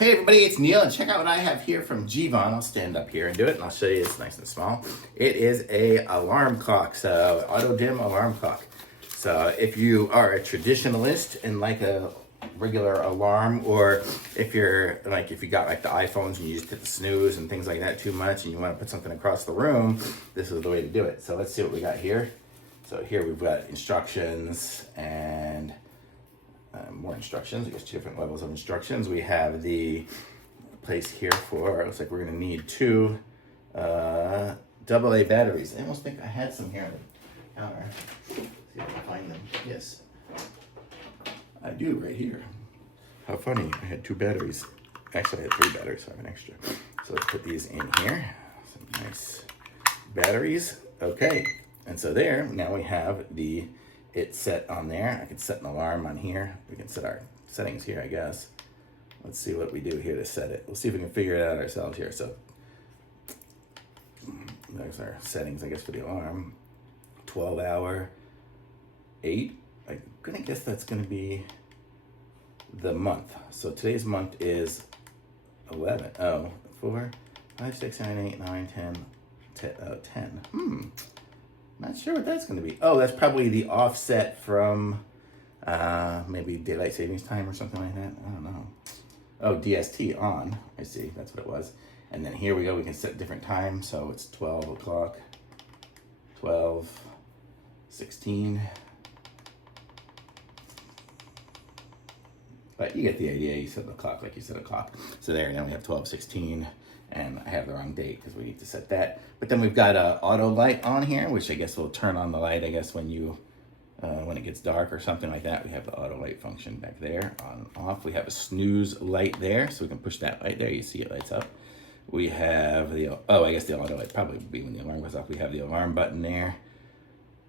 Hey everybody, it's Neil, and check out what I have here from Geevon. I'll stand up here and do it, and I'll show you. It's nice and small. It is a alarm clock, so auto dim alarm clock. So if you are a traditionalist and like a regular alarm, or if you're like, if you got like the iPhones and you just hit the snooze and things like that too much, and you want to put something across the room, this is the way to do it. So let's see what we got here. So here we've got instructions and more instructions. I guess 2 different levels of instructions. We have the place here for, it looks like we're going to need 2 AA batteries. I almost think I had some here on the counter. See if I can find them. Yes, I do right here. How funny, I had 2 batteries. Actually, I had 3 batteries, so I have an extra. So let's put these in here. Some nice batteries. Okay, and so there, now we have it set on there. I can set an alarm on here. We can set our settings here, I guess. Let's see what we do here to set it. We'll see if we can figure it out ourselves here. So there's our settings, I guess, for the alarm. 12 hour, 8. I'm gonna guess that's gonna be the month. So today's month is 11. Oh, 4, 5, 6, 7, 8, 9, 10. Not sure what that's going to be. Oh, that's probably the offset from maybe daylight savings time or something like that. I don't know. Oh, DST on. I see. That's what it was. And then here we go. We can set different times. So it's 12 o'clock, 12, 16. But you get the idea. You set the clock like you set a clock. So there, now we have 12, 16. And I have the wrong date because we need to set that. But then we've got a auto light on here, which I guess will turn on the light, I guess, when it gets dark or something like that. We have the auto light function back there, on, off. We have a snooze light there, so we can push that light there. You see it lights up. We have the, I guess the auto light probably would be when the alarm goes off. We have the alarm button there.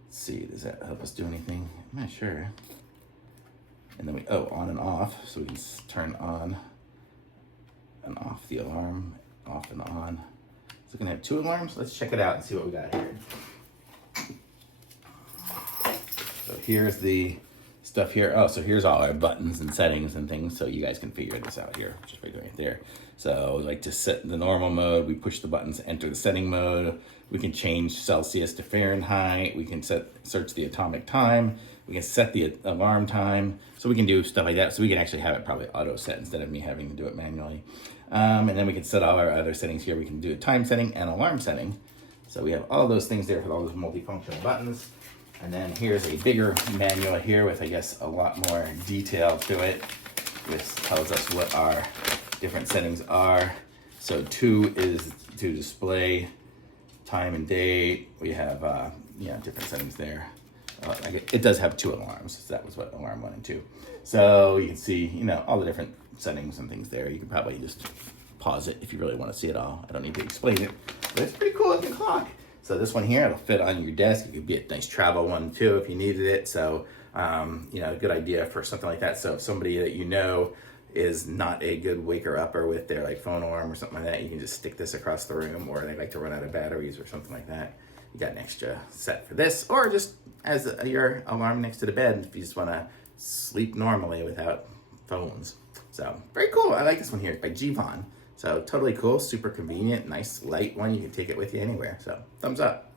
Let's see, does that help us do anything? I'm not sure. And then on and off, so we can turn on and off the alarm. Off and on. So we're gonna have 2 alarms. Let's check it out and see what we got here. So here's the stuff here. Oh, so here's all our buttons and settings and things, so you guys can figure this out here, just right there. So like to set the normal mode, we push the buttons, enter the setting mode. We can change Celsius to Fahrenheit. We can search the atomic time. We can set the alarm time. So we can do stuff like that. So we can actually have it probably auto set instead of me having to do it manually. And then we can set all our other settings here. We can do a time setting and alarm setting. So we have all those things there for all those multifunctional buttons. And then here's a bigger manual here with, I guess, a lot more detail to it. This tells us what our different settings are. So 2 is to display time and date. We have different settings there. It does have 2 alarms, so that was what alarm 1 and 2. So you can see, all the different settings and things there. You can probably just pause it if you really want to see it all. I don't need to explain it, but it's pretty cool looking clock. So this one here, it'll fit on your desk. It could be a nice travel one too if you needed it. So, a good idea for something like that. So if somebody that is not a good waker upper with their like phone alarm or something like that, you can just stick this across the room, or they like to run out of batteries or something like that. You got an extra set for this, or just as your alarm next to the bed if you just want to sleep normally without phones. So very cool. I like this one here by Geevon. So totally cool, super convenient, nice light one. You can take it with you anywhere. So thumbs up.